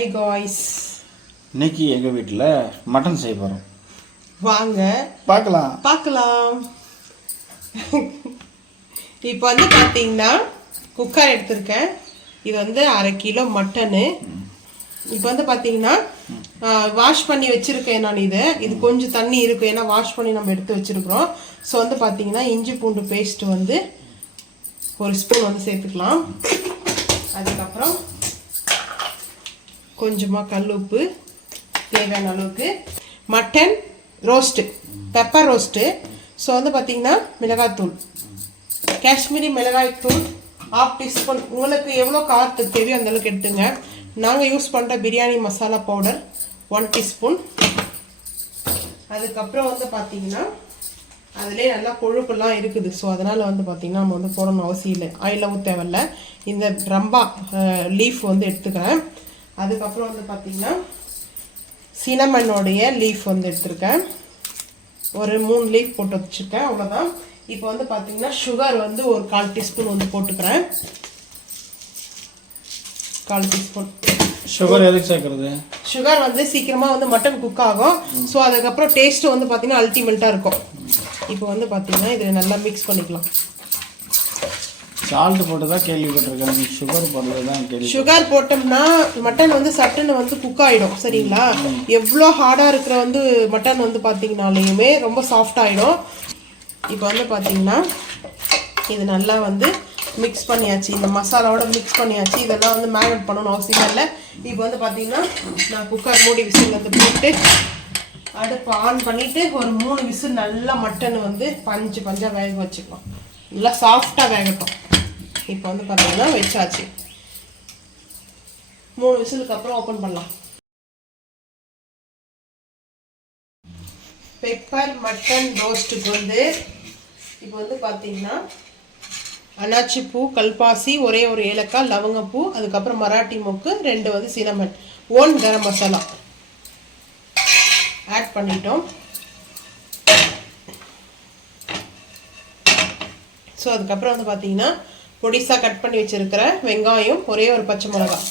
Hi guys, இன்னைக்கு எங்கள் வீட்டில் மட்டன் செய்ய போகிறோம். வாங்க பார்க்கலாம். இப்போ வந்து பார்த்தீங்கன்னா குக்கர் எடுத்திருக்கேன். இது வந்து 1/2 கிலோ மட்டனு. இப்போ வந்து பார்த்தீங்கன்னா வாஷ் பண்ணி வச்சுருக்கேன் நான். இது கொஞ்சம் தண்ணி இருக்கும், ஏன்னா வாஷ் பண்ணி நம்ம எடுத்து வச்சுருக்குறோம். ஸோ வந்து பார்த்தீங்கன்னா இஞ்சி பூண்டு பேஸ்ட் வந்து 1 ஸ்பூன் வந்து சேர்த்துக்கலாம். அதுக்கப்புறம் கொஞ்சமாக கல் உப்பு தேவையான அளவுக்கு, mutton roast, pepper roast. So வந்து பார்த்திங்கன்னா மிளகாய்த்தூள், காஷ்மீரி மிளகாய்த்தூள் 1/2 டீஸ்பூன். உங்களுக்கு எவ்வளோ காரத்துக்கு தேவையோ அந்தளவுக்கு எடுத்துங்க. நாங்கள் யூஸ் பண்ணுற பிரியாணி மசாலா பவுடர் 1 டீஸ்பூன். அதுக்கப்புறம் வந்து பார்த்திங்கன்னா அதிலே நல்லா கொழுப்பெல்லாம் இருக்குது. ஸோ அதனால் வந்து பார்த்திங்கன்னா நம்ம வந்து போடணும் அவசியம் இல்லை, ஆயிலவும் தேவையில்லை. இந்த ரம்பா லீஃப் வந்து எடுத்துக்கிறேன். அதுக்கப்புறம் வந்து பார்த்திங்கன்னா சினமனோடைய லீஃப் வந்து எடுத்துருக்கேன். ஒரு 3 லீஃப் போட்டு வச்சுருக்கேன், அவ்வளோதான். இப்போ வந்து பார்த்திங்கன்னா சுகர் வந்து ஒரு 1/4 டீஸ்பூன் வந்து போட்டுக்கிறேன். 1/4 டீஸ்பூன் சுகர் எதுக்கு சேர்க்குறது? சுகர் வந்து சீக்கிரமாக வந்து மட்டன் குக் ஆகும். ஸோ அதுக்கப்புறம் டேஸ்ட்டு வந்து பார்த்திங்கன்னா அல்டிமேட்டாக இருக்கும். இப்போ வந்து பார்த்திங்கன்னா இதை நல்லா மிக்ஸ் பண்ணிக்கலாம். சால்ட் போட்டு தான் கேள்விப்பட்டிருக்கேன், சுகர் போடுறது தான் கேள்வி. சுகர் போட்டோம்னா மட்டன் வந்து சட்டுன்னு வந்து குக் ஆகிடும், சரிங்களா? எவ்வளோ ஹார்டாக இருக்கிற வந்து மட்டன் வந்து பார்த்திங்கனாலையுமே ரொம்ப சாஃப்ட் ஆகிடும். இப்போ வந்து பார்த்திங்கன்னா இது நல்லா வந்து மிக்ஸ் பண்ணியாச்சு, இந்த மசாலாவோட மிக்ஸ் பண்ணியாச்சு. இதெல்லாம் வந்து மேரினேட் பண்ணணும் அவசியம் இல்லை. இப்போ வந்து பார்த்திங்கன்னா நான் குக்கர் மூடி விசில் வந்து போட்டு அடுப்பு ஆன் பண்ணிவிட்டு ஒரு 3 விசில் நல்லா மட்டன் வந்து பஞ்சாக வேக வச்சுக்கலாம். நல்லா சாஃப்டாக வேகட்டும். இப்போ வந்து பார்த்தீங்கன்னா வச்சாச்சு. 3 விசிலுக்கு அப்புறம் ஓப்பன் பண்ணலாம். பெப்பர் மட்டன் ரோஸ்ட்டுக்கு வந்து இப்போ வந்து பார்த்தீங்கன்னா அனாச்சி பூ, கல்பாசி, ஒரே ஒரு ஏலக்காய், லவங்கப்பூ, அதுக்கப்புறம் மராட்டி மொக்கு, 2 வந்து சினமன், 1 கரம் மசாலா ஆட் பண்ணிட்டோம். ஸோ அதுக்கப்புறம் வந்து பார்த்தீங்கன்னா பொடிசாக கட் பண்ணி வச்சுருக்கிற வெங்காயம், ஒரே ஒரு பச்சை மிளகாய்,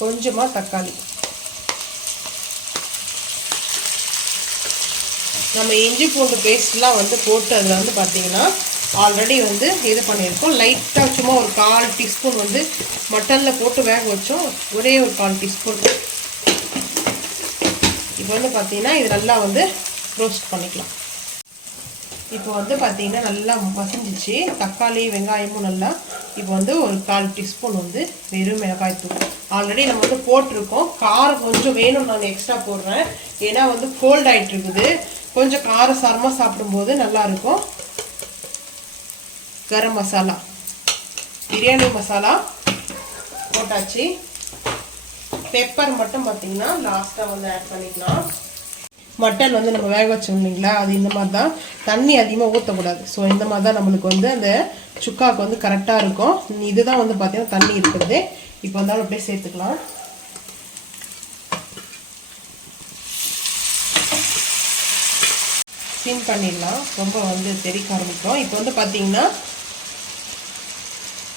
கொஞ்சமாக தக்காளி. நம்ம இஞ்சி பூண்டு பேஸ்ட்லாம் வந்து போட்டு அதில் வந்து பார்த்தீங்கன்னா ஆல்ரெடி வந்து இது பண்ணியிருக்கோம். லைட்டாக சும்மா ஒரு 1/4 டீஸ்பூன் வந்து மட்டனில் போட்டு வேக வச்சோம், ஒரே ஒரு 1/4 டீஸ்பூன். இப்போ வந்து பார்த்தீங்கன்னா இது நல்லா வந்து ரோஸ்ட் பண்ணிக்கலாம். இப்போ வந்து பார்த்தீங்கன்னா நல்லா மசிஞ்சிச்சு, தக்காளி வெங்காயமும் நல்லா. இப்போ வந்து ஒரு 1/4 டீஸ்பூன் வந்து வெறும் மிளகாய்த்தூள். ஆல்ரெடி நம்ம வந்து போட்டிருக்கோம். காரம் கொஞ்சம் வேணும், நான் எக்ஸ்ட்ரா போடுறேன். ஏன்னா வந்து கோல்ட் ஆகிட்டு இருக்குது, கொஞ்சம் காரசாரமாக சாப்பிடும்போது நல்லாயிருக்கும். கரம் மசாலா, பிரியாணி மசாலா போட்டாச்சு. பெப்பர் மட்டும் பார்த்தீங்கன்னா லாஸ்ட்டாக வந்து ஆட் பண்ணிக்கலாம். மட்டன் வந்து நம்ம வேக வச்சோம் இல்லைங்களா, அது இந்த மாதிரி தான், தண்ணி அதிகமாக ஊற்றக்கூடாது. ஸோ இந்த மாதிரி தான் நம்மளுக்கு வந்து அந்த சுக்காவுக்கு வந்து கரெக்டாக இருக்கும். இதுதான் வந்து பார்த்தீங்கன்னா தண்ணி இருக்கிறது. இப்போ வந்து அப்படியே சேர்த்துக்கலாம். சிம் பண்ணிடலாம், ரொம்ப வந்து தெறிக்க ஆரம்பிக்கும். இப்போ வந்து பார்த்தீங்கன்னா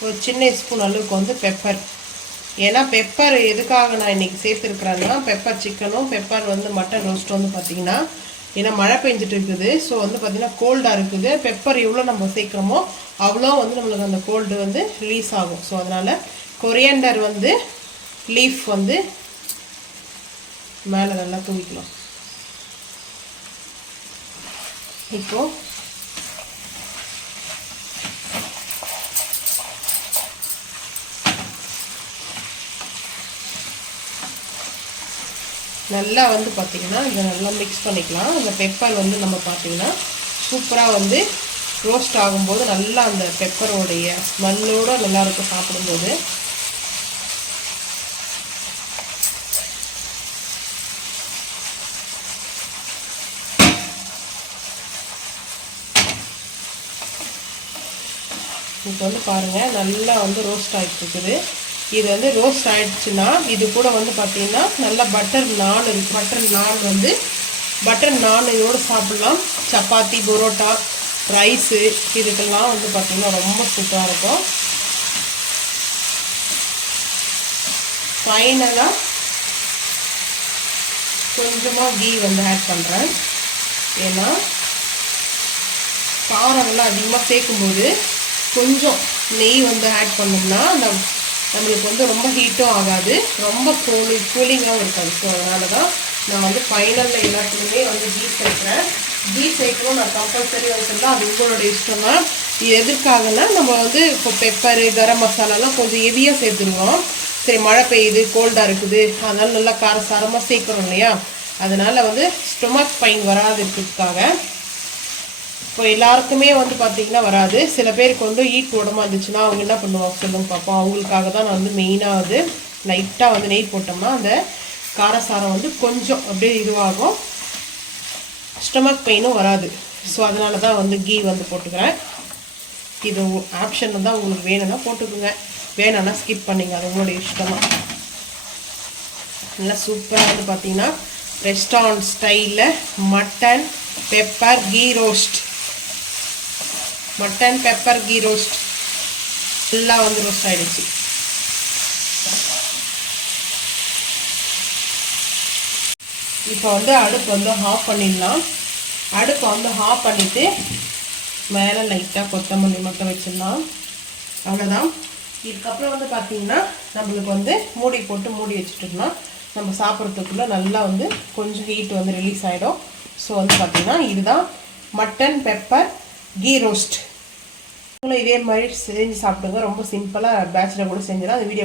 ஒரு சின்ன ஸ்பூன் அளவுக்கு வந்து பெப்பர். ஏன்னா பெப்பர் எதுக்காக நான் இன்றைக்கி சேர்த்துருக்குறேன்னா, பெப்பர் சிக்கனும் பெப்பர் வந்து மட்டன் ரோஸ்ட் வந்து பார்த்திங்கன்னா, ஏன்னா மழை பெஞ்சிட்டு இருக்குது. ஸோ வந்து பார்த்திங்கன்னா கோல்டாக இருக்குது. பெப்பர் எவ்வளோ நம்ம சேர்க்குறோமோ அவ்வளோ வந்து நம்மளுக்கு அந்த கோல்டு வந்து ரிலீஸ் ஆகும். ஸோ அதனால் கொரியண்டர் வந்து லீஃப் வந்து மேலே நல்லா தூவிக்கலாம். இப்போது நல்லா வந்து பார்த்திங்கன்னா இதை நல்லா மிக்ஸ் பண்ணிக்கலாம். இந்த பெப்பர் வந்து நம்ம பார்த்திங்கன்னா சூப்பராக வந்து ரோஸ்ட் ஆகும்போது நல்லா அந்த பெப்பரோடைய ஸ்மெல்லோடு நல்லாயிருக்கும் சாப்பிடும்போது. இப்போ வந்து பாருங்கள் நல்லா வந்து ரோஸ்ட் ஆகிட்டு இருக்குது. இது வந்து ரோஸ்ட் ஆகிடுச்சுன்னா இது கூட வந்து பார்த்திங்கன்னா நல்லா பட்டர் நான் இருக்குது. பட்டர் நான் வந்து பட்டர் நான் இதோடு சாப்பிட்லாம். சப்பாத்தி, பரோட்டா, ரைஸு இதுக்கெல்லாம் வந்து பார்த்திங்கன்னா ரொம்ப சூப்பராக இருக்கும். ஃபைனலாக கொஞ்சமாக கீ வந்து ஆட் பண்ணுறேன். ஏன்னா காரம்லாம் அதிகமாக சேர்க்கும்போது கொஞ்சம் நெய் வந்து ஆட் பண்ணோம்னா நம்மளுக்கு வந்து ரொம்ப ஹீட்டும் ஆகாது, ரொம்ப கூலிங்காகவும் இருக்காது. ஸோ அதனால தான் நான் வந்து ஃபைனலில் எல்லாத்துலேயுமே வந்து கீ சேர்க்குறேன். கீ சேர்க்கணும் நான் கம்பல்சரி வச்சுருந்தா அது உங்களுடைய இஷ்டம் தான். இது எதற்காகனா நம்ம வந்து இப்போ பெப்பரு, கரம் மசாலாலாம் கொஞ்சம் ஹெவியாக சேர்த்துருவோம். சரி, மழை பெய்யுது, கோல்டாக இருக்குது, அதனால நல்லா காரசாரமாக சேர்க்குறோம் இல்லையா, அதனால் வந்து ஸ்டொமக் பெயின் வராது இருக்கிறதுக்காக. இப்போ எல்லாருக்குமே வந்து பார்த்திங்கன்னா வராது. சில பேருக்கு வந்து ஈட் உடம்பா இருந்துச்சுன்னா அவங்க என்ன பண்ணுவாங்க சொல்லுங்க பார்ப்போம். அவங்களுக்காக தான் நான் வந்து மெயினாக வந்து லைட்டாக வந்து நெய் போட்டோம்னா அந்த காரசாரம் வந்து கொஞ்சம் அப்படியே இதுவாகும், ஸ்டொமக் பெயினும் வராது. ஸோ அதனால தான் வந்து கீ வந்து போட்டுக்கிறேன். இது ஆப்ஷன் தான், உங்களுக்கு வேணும்னா போட்டுக்குங்க, வேணும்னா ஸ்கிப் பண்ணிங்க, அது உங்களுடைய இஷ்டமாக. நல்லா சூப்பராக வந்து பார்த்திங்கன்னா ரெஸ்டாரண்ட் ஸ்டைலில் mutton pepper ghee roast, mutton pepper ghee roast எல்லாம் வந்து ரோஸ்ட் ஆகிடுச்சு. இப்போ வந்து அடுப்பு வந்து ஆஃப் பண்ணிடலாம். அடுப்பை வந்து ஆஃப் பண்ணிவிட்டு மேலே லைட்டாக கொத்தமல்லி மட்டும் வச்சிடலாம். அவ்வளோதான். இதுக்கப்புறம் வந்து பார்த்திங்கன்னா நம்மளுக்கு வந்து மூடி போட்டு மூடி வச்சுட்டோம்னா நம்ம சாப்பிட்றதுக்குள்ளே நல்லா வந்து கொஞ்சம் ஹீட் வந்து ரிலீஸ் ஆகிடும். ஸோ வந்து பார்த்திங்கன்னா இதுதான் மட்டன் பெப்பர் கீ ரோஸ்ட். இதே மாதிரி செஞ்சு சாப்பிடுங்க. ரொம்ப சிம்பிளாக பேச்சுலர் கூட செஞ்சுதான் அந்த வீடியோ